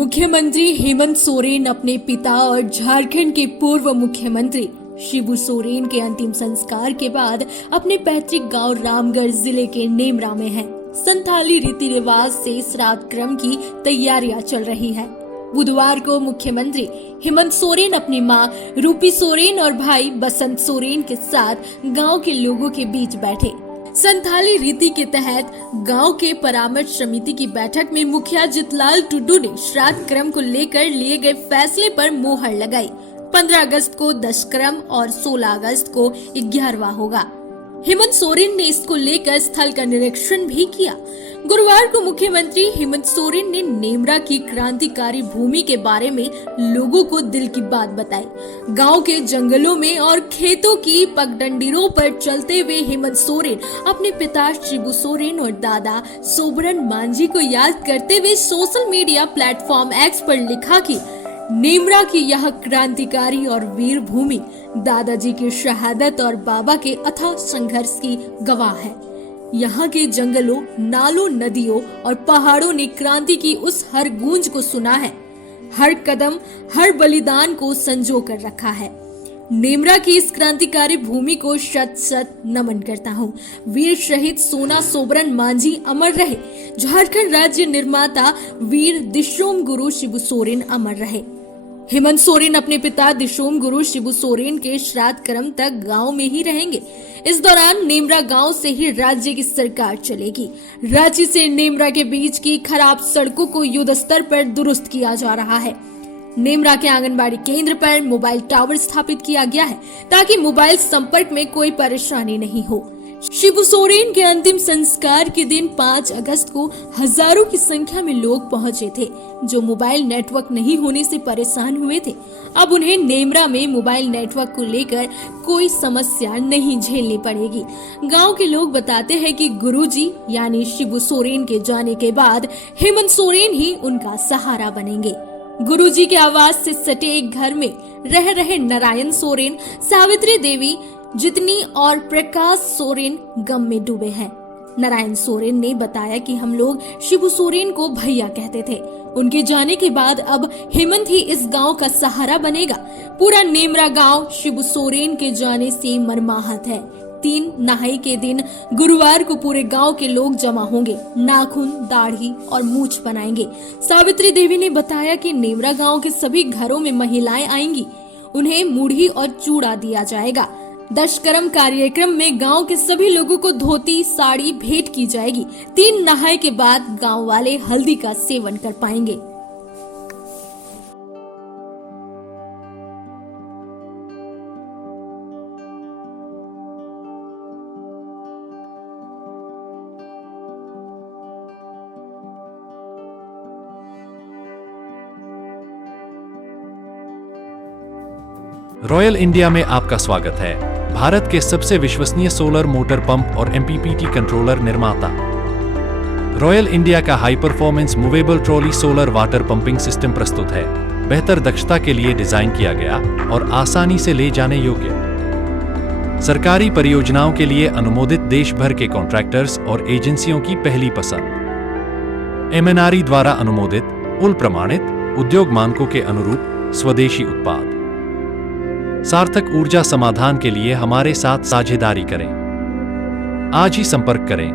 मुख्यमंत्री हेमंत सोरेन अपने पिता और झारखंड के पूर्व मुख्यमंत्री शिबू सोरेन के अंतिम संस्कार के बाद अपने पैतृक गांव रामगढ़ जिले के नेमरा में हैं। संथाली रीति रिवाज से श्राद्ध क्रम की तैयारियां चल रही है। बुधवार को मुख्यमंत्री हेमंत सोरेन अपनी मां रूपी सोरेन और भाई बसंत सोरेन के साथ गांव के लोगों के बीच बैठे। संथाली रीति के तहत गांव के परामर्श समिति की बैठक में मुखिया जितलाल टुडू ने श्राद्ध क्रम को लेकर लिए गए फैसले पर मोहर लगाई। 15 अगस्त को 10 क्रम और 16 अगस्त को 11वां होगा। हेमंत सोरेन ने इसको लेकर स्थल का निरीक्षण भी किया। गुरुवार को मुख्यमंत्री हेमंत सोरेन ने नेमरा की क्रांतिकारी भूमि के बारे में लोगों को दिल की बात बताई। गांव के जंगलों में और खेतों की पगडंडियों पर चलते हुए हेमंत सोरेन अपने पिता शिबू सोरेन और दादा सोबरन मांझी को याद करते हुए सोशल मीडिया प्लेटफॉर्म एक्स पर लिखा कि नेमरा की यह क्रांतिकारी और वीर भूमि दादाजी की शहादत और बाबा के अथाह संघर्ष की गवाह है। यहाँ के जंगलों, नालों, नदियों और पहाड़ों ने क्रांति की उस हर गूंज को सुना है। हर कदम, हर बलिदान को संजो कर रखा है। नेमरा की इस क्रांतिकारी भूमि को शत शत नमन करता हूँ। वीर शहीद सोना सोबरन मांझी अमर रहे। झारखंड राज्य निर्माता वीर दिशोम गुरु शिबू सोरेन अमर रहे। हेमंत सोरेन अपने पिता दिशोम गुरु शिबू सोरेन के श्राद्ध क्रम तक गांव में ही रहेंगे। इस दौरान नेमरा गांव से ही राज्य की सरकार चलेगी। रांची से नेमरा के बीच की खराब सड़कों को युद्ध स्तर पर दुरुस्त किया जा रहा है। नेमरा के आंगनबाड़ी केंद्र पर मोबाइल टावर स्थापित किया गया है ताकि मोबाइल संपर्क में कोई परेशानी नहीं हो। शिबू सोरेन के अंतिम संस्कार के दिन 5 अगस्त को हजारों की संख्या में लोग पहुंचे थे जो मोबाइल नेटवर्क नहीं होने से परेशान हुए थे। अब उन्हें नेमरा में मोबाइल नेटवर्क को लेकर कोई समस्या नहीं झेलनी पड़ेगी। गांव के लोग बताते हैं कि गुरुजी यानी शिबू सोरेन के जाने के बाद हेमंत सोरेन ही उनका सहारा बनेंगे। गुरुजी के आवास से सटे एक घर में रह रहे नारायण सोरेन, सावित्री देवी, जितनी और प्रकाश सोरेन गम में डूबे हैं। नारायण सोरेन ने बताया कि हम लोग शिबू सोरेन को भैया कहते थे। उनके जाने के बाद अब हेमंत ही इस गांव का सहारा बनेगा। पूरा नेमरा गांव शिबू सोरेन के जाने से मर्माहत है। 3 नहाई के दिन गुरुवार को पूरे गांव के लोग जमा होंगे, नाखून, दाढ़ी और मूछ बनाएंगे। सावित्री देवी ने बताया कि नेमरा गांव के सभी घरों में महिलाएं आएंगी। उन्हें मुढ़ी और चूड़ा दिया जाएगा। 10 क्रम कार्यक्रम में गांव के सभी लोगों को धोती, साड़ी भेंट की जाएगी। 3 नहाई के बाद गांव वाले हल्दी का सेवन कर पाएंगे। रॉयल इंडिया में आपका स्वागत है। भारत के सबसे विश्वसनीय सोलर मोटर पंप और एमपीपीटी कंट्रोलर निर्माता। रॉयल इंडिया का high performance movable trolley solar water pumping system प्रस्तुत है। बेहतर दक्षता के लिए डिजाइन किया गया और आसानी से ले जाने योग्य। सरकारी परियोजनाओं के लिए अनुमोदित देश भर के कॉन्ट्रैक्टर्स और एजेंसियों की पहली पसंद। एमएनआरई द्वारा अनुमोदित, उल प्रमाणित, उद्योग मानकों के अनुरूप स्वदेशी उत्पाद। सार्थक ऊर्जा समाधान के लिए हमारे साथ साझेदारी करें। आज ही संपर्क करें।